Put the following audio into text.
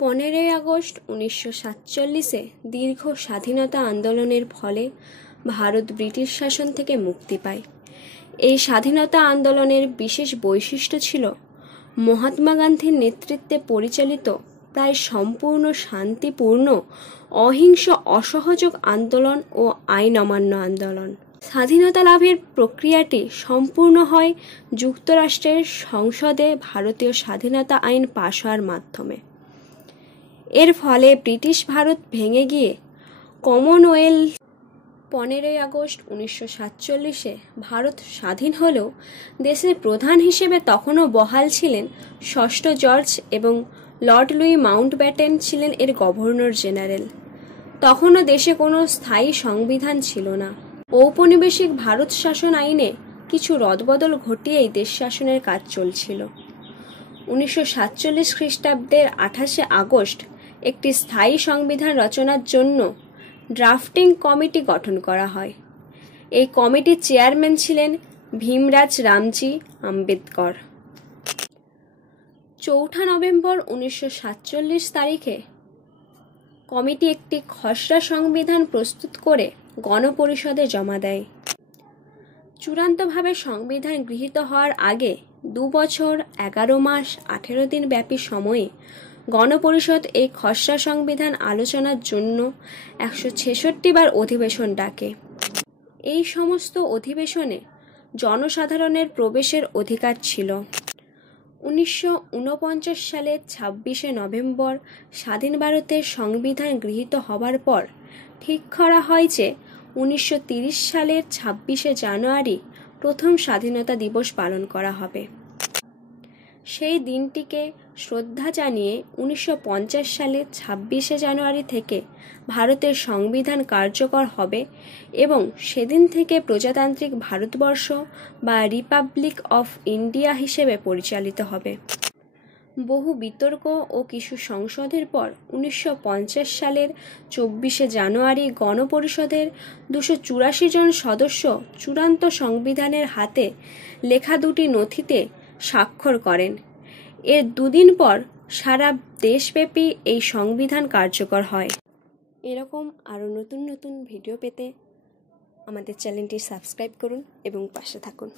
15ই August 1947-এ দীর্ঘ স্বাধীনতা আন্দোলনের ফলে ভারত ব্রিটিশ শাসন থেকে মুক্তি পায়। এই স্বাধীনতা আন্দোলনের বিশেষ বৈশিষ্ট্য ছিল মহাত্মা গান্ধীর নেতৃত্বে পরিচালিত প্রায় সম্পূর্ণ শান্তিপূর্ণ, অহিংস, অসহযোগ আন্দোলন ও আইন অমান্য আন্দোলন। স্বাধীনতা লাভের প্রক্রিয়াটি সম্পূর্ণ হয় যুক্তরাষ্ট্রের সংসদে ভারতীয় স্বাধীনতা আইন পাশ হওয়ার মাধ্যমে। এর ফলে ব্রিটিশ ভারত ভেঙে গিয়ে কমনওয়েলথ 15ই আগস্ট 1947-এ ভারত স্বাধীন হলেও দেশের প্রধান হিসেবে তখনও বহাল ছিলেন ষষ্ঠ জর্জ এবং লর্ড লুই মাউন্টব্যাটেন ছিলেন এর গভর্নর জেনারেল। তখনও দেশে কোনো স্থায়ী সংবিধান ছিল না। ঔপনিবেশিক ভারত শাসন আইনে কিছু রদবদল ঘটিয়েই দেশ শাসনের কাজ চলছিল। 1947 খ্রিস্টাব্দের 28শে আগস্ট একটি স্থায়ী সংবিধান রচনার জন্য ড্রাফটিং কমিটি গঠন করা হয়। এই কমিটির চেয়ারম্যান ছিলেন ভীমরাজ রামজি আম্বেদকর। 4 নভেম্বর 1947 তারিখে কমিটি একটি খসড়া সংবিধান প্রস্তুত করে গণপরিষদে জমা দেয়। চূড়ান্তভাবে সংবিধান গৃহীত হওয়ার আগে 2 বছর 11 মাস 18 দিন ব্যাপী সময়ে গণপরিষদ এই খসড়া সংবিধান আলোচনার জন্য 166 বার অধিবেশন ডাকে। এই সমস্ত অধিবেশনে জনসাধারণের প্রবেশের অধিকার ছিল। 1949 সালের 26শে নভেম্বর স্বাধীন ভারতের সংবিধান গৃহীত হবার পর ঠিক করা হয় যে 1930 সালের 26শে জানুয়ারি প্রথম স্বাধীনতা দিবস পালন করা হবে। সেই দিনটিকে শ্রদ্ধা জানিয়ে 1950 সালের 26শে জানুয়ারি থেকে ভারতের সংবিধান কার্যকর হবে এবং সেদিন থেকে প্রজাতান্ত্রিক ভারতবর্ষ বা রিপাবলিক অফ ইন্ডিয়া হিসেবে পরিচালিত হবে। বহু বিতর্ক ও কিছু সংশোধনের পর 1950 সালের 24শে জানুয়ারি গণপরিষদের 284 জন সদস্য চূড়ান্ত সংবিধানের হাতে লেখা দুটি নথিতে স্বাক্ষর করেন। এর 2 দিন পর সারা দেশব্যাপী এই সংবিধান কার্যকর হয়। এরকম আরও নতুন নতুন ভিডিও পেতে আমাদের চ্যানেলটি সাবস্ক্রাইব করুন এবং পাশে থাকুন।